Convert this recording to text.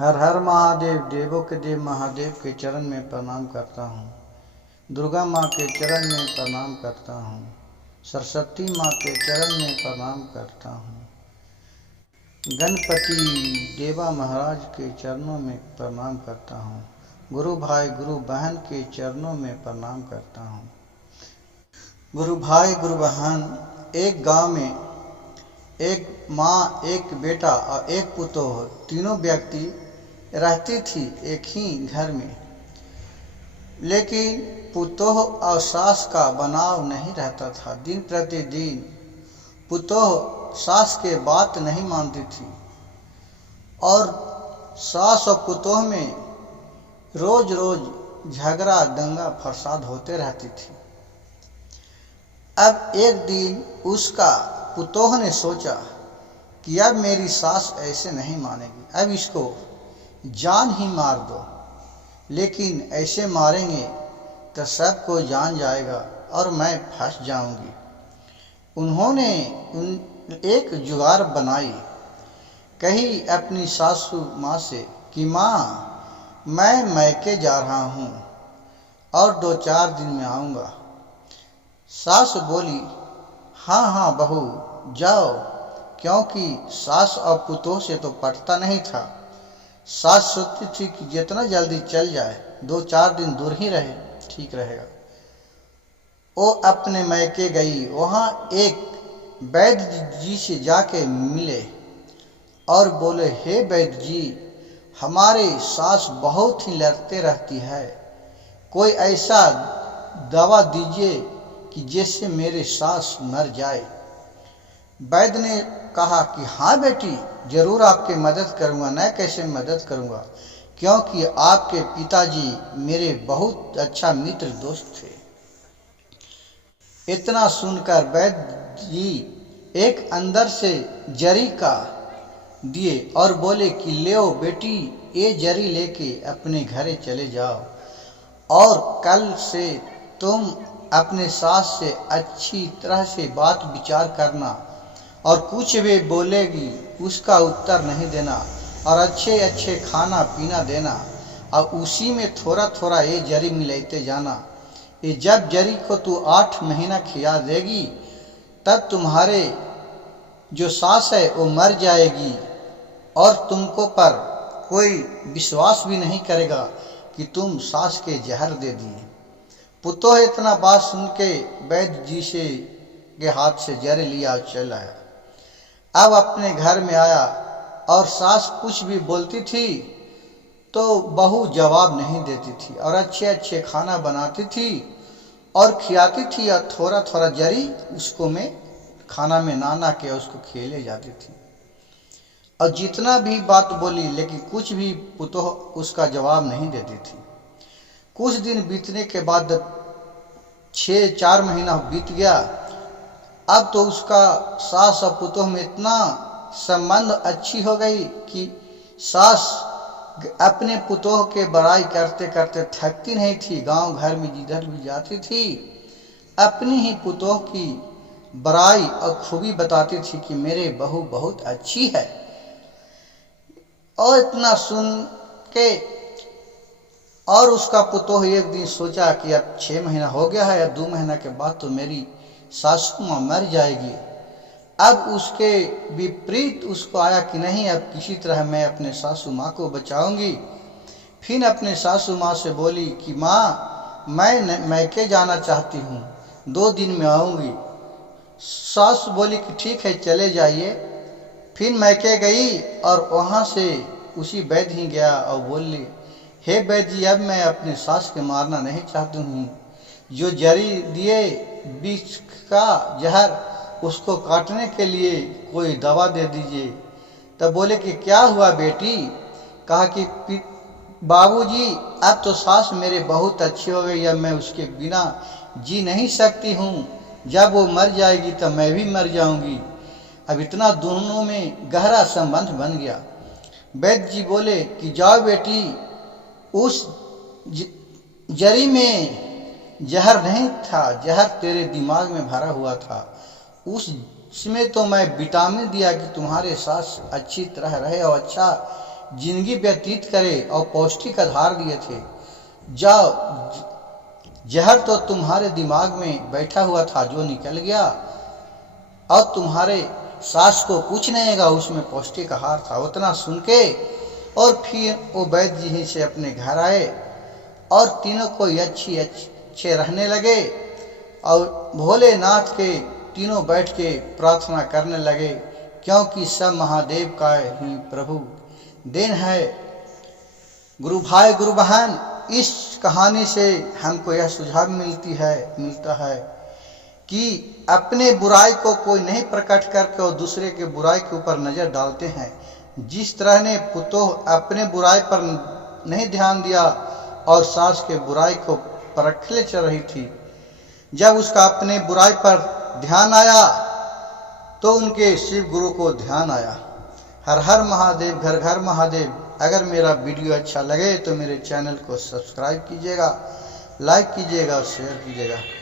हर हर महादेव, देवों के देव महादेव के चरण में प्रणाम करता हूँ। दुर्गा माँ के चरण में प्रणाम करता हूँ। सरस्वती माँ के चरण में प्रणाम करता हूँ। गणपति देवा महाराज के चरणों में प्रणाम करता हूँ। गुरु भाई गुरु बहन के चरणों में प्रणाम करता हूँ। गुरु भाई गुरु बहन, एक गांव में एक माँ, एक बेटा और एक पुतोह, तीनों व्यक्ति रहती थी एक ही घर में। लेकिन पुतोह और सास का बनाव नहीं रहता था। दिन प्रतिदिन पुतोह सास के बात नहीं मानती थी और सास और पुतोह में रोज रोज झगड़ा दंगा फसाद होते रहती थी। अब एक दिन उसका पुतोह ने सोचा कि अब मेरी सास ऐसे नहीं मानेगी, अब इसको जान ही मार दो। लेकिन ऐसे मारेंगे तो सबको जान जाएगा और मैं फंस जाऊंगी। उन्होंने एक जुगाड़ बनाई। कही अपनी सासू माँ से कि माँ, मैं मैके जा रहा हूँ और 2-4 दिन में आऊँगा। सास बोली, हाँ हाँ बहू जाओ, क्योंकि सास और पुतोह से तो पटता नहीं था। सास सोचती थी कि जितना जल्दी चल जाए, 2-4 दिन दूर ही रहे, ठीक रहेगा। वो अपने मैके गई। वहाँ एक वैद्य जी से जाके मिले और बोले, हे वैद्य जी, हमारे सास बहुत ही लड़ते रहती है, कोई ऐसा दवा दीजिए कि जिससे मेरे सास मर जाए। वैद्य ने कहा कि हाँ बेटी, जरूर आपके मदद करूँगा। न कैसे मदद करूँगा, क्योंकि आपके पिताजी मेरे बहुत अच्छा मित्र दोस्त थे। इतना सुनकर वैद्य जी एक अंदर से जरी का दिए और बोले कि ले बेटी, ये जरी लेके अपने घरे चले जाओ और कल से तुम अपने सास से अच्छी तरह से बात विचार करना और कुछ भी बोलेगी उसका उत्तर नहीं देना और अच्छे अच्छे खाना पीना देना और उसी में थोड़ा थोड़ा ये जरी मिलाते जाना। ये जब जरी को तू 8 महीना खिला देगी तब तुम्हारे जो सास है वो मर जाएगी और तुमको पर कोई विश्वास भी नहीं करेगा कि तुम सास के जहर दे दिए। पुतोह इतना बात सुन के वैद्य जी से के हाथ से जहर लिया और चल आया। अब अपने घर में आया और सास कुछ भी बोलती थी तो बहू जवाब नहीं देती थी और अच्छे अच्छे खाना बनाती थी और खिलाती थी और थोड़ा थोड़ा जरी उसको में खाना में ना के उसको खेले जाती थी। और जितना भी बात बोली लेकिन कुछ भी पुतोह उसका जवाब नहीं देती थी। कुछ दिन बीतने के बाद 4 महीना बीत गया। अब तो उसका सास और पुतोह में इतना संबंध अच्छी हो गई कि सास अपने पुतोह के बड़ाई करते करते थकती नहीं थी। गांव घर में जिधर भी जाती थी अपनी ही पुतोह की बड़ाई और खूबी बताती थी कि मेरे बहू बहुत अच्छी है। और इतना सुन के और उसका पुतोह एक दिन सोचा कि अब 6 महीना हो गया है, अब 2 महीना के बाद तो मेरी सासू माँ मर जाएगी। अब उसके विपरीत उसको आया कि नहीं, अब किसी तरह मैं अपने सासू माँ को बचाऊंगी। फिर अपने सासू माँ से बोली कि माँ, मैं मैके जाना चाहती हूँ, 2 दिन में आऊँगी। सास बोली कि ठीक है, चले जाइए। फिर मैके गई और वहाँ से उसी वैद्य ही गया और बोली, हे वैद्य जी, अब मैं अपने सास के मारना नहीं चाहती हूँ, जो जरी दिए विष का जहर उसको काटने के लिए कोई दवा दे दीजिए। तब बोले कि क्या हुआ बेटी? कहा कि बाबूजी, अब तो सास मेरे बहुत अच्छी हो गई, अब मैं उसके बिना जी नहीं सकती हूँ, जब वो मर जाएगी तो मैं भी मर जाऊंगी। अब इतना दोनों में गहरा संबंध बन गया। वैद्य जी बोले कि जाओ बेटी, उस जरी में जहर नहीं था, जहर तेरे दिमाग में भरा हुआ था। उसमें तो मैं विटामिन दिया कि तुम्हारे सास अच्छी तरह रहे और अच्छा जिंदगी व्यतीत करे और पौष्टिक आधार दिए थे। जाओ, जहर तो तुम्हारे दिमाग में बैठा हुआ था जो निकल गया, और तुम्हारे सास को कुछ नहीं आएगा, उसमें पौष्टिक आहार था। उतना सुन के और फिर वो वैद्य जी से अपने घर आए और तीनों को अच्छे रहने लगे और भोलेनाथ के तीनों बैठ के प्रार्थना करने लगे, क्योंकि सब महादेव का ही प्रभु देन है। गुरु भाई गुरु बहन, इस कहानी से हमको यह सुझाव मिलता है कि अपने बुराई को कोई नहीं प्रकट करके और दूसरे के बुराई के ऊपर नजर डालते हैं। जिस तरह ने पुतोह अपने बुराई पर नहीं ध्यान दिया और सास के बुराई को परखले चल रही थी, जब उसका अपने बुराई पर ध्यान आया तो उनके शिव गुरु को ध्यान आया। हर हर महादेव, घर घर महादेव। अगर मेरा वीडियो अच्छा लगे तो मेरे चैनल को सब्सक्राइब कीजिएगा, लाइक कीजिएगा और शेयर कीजिएगा।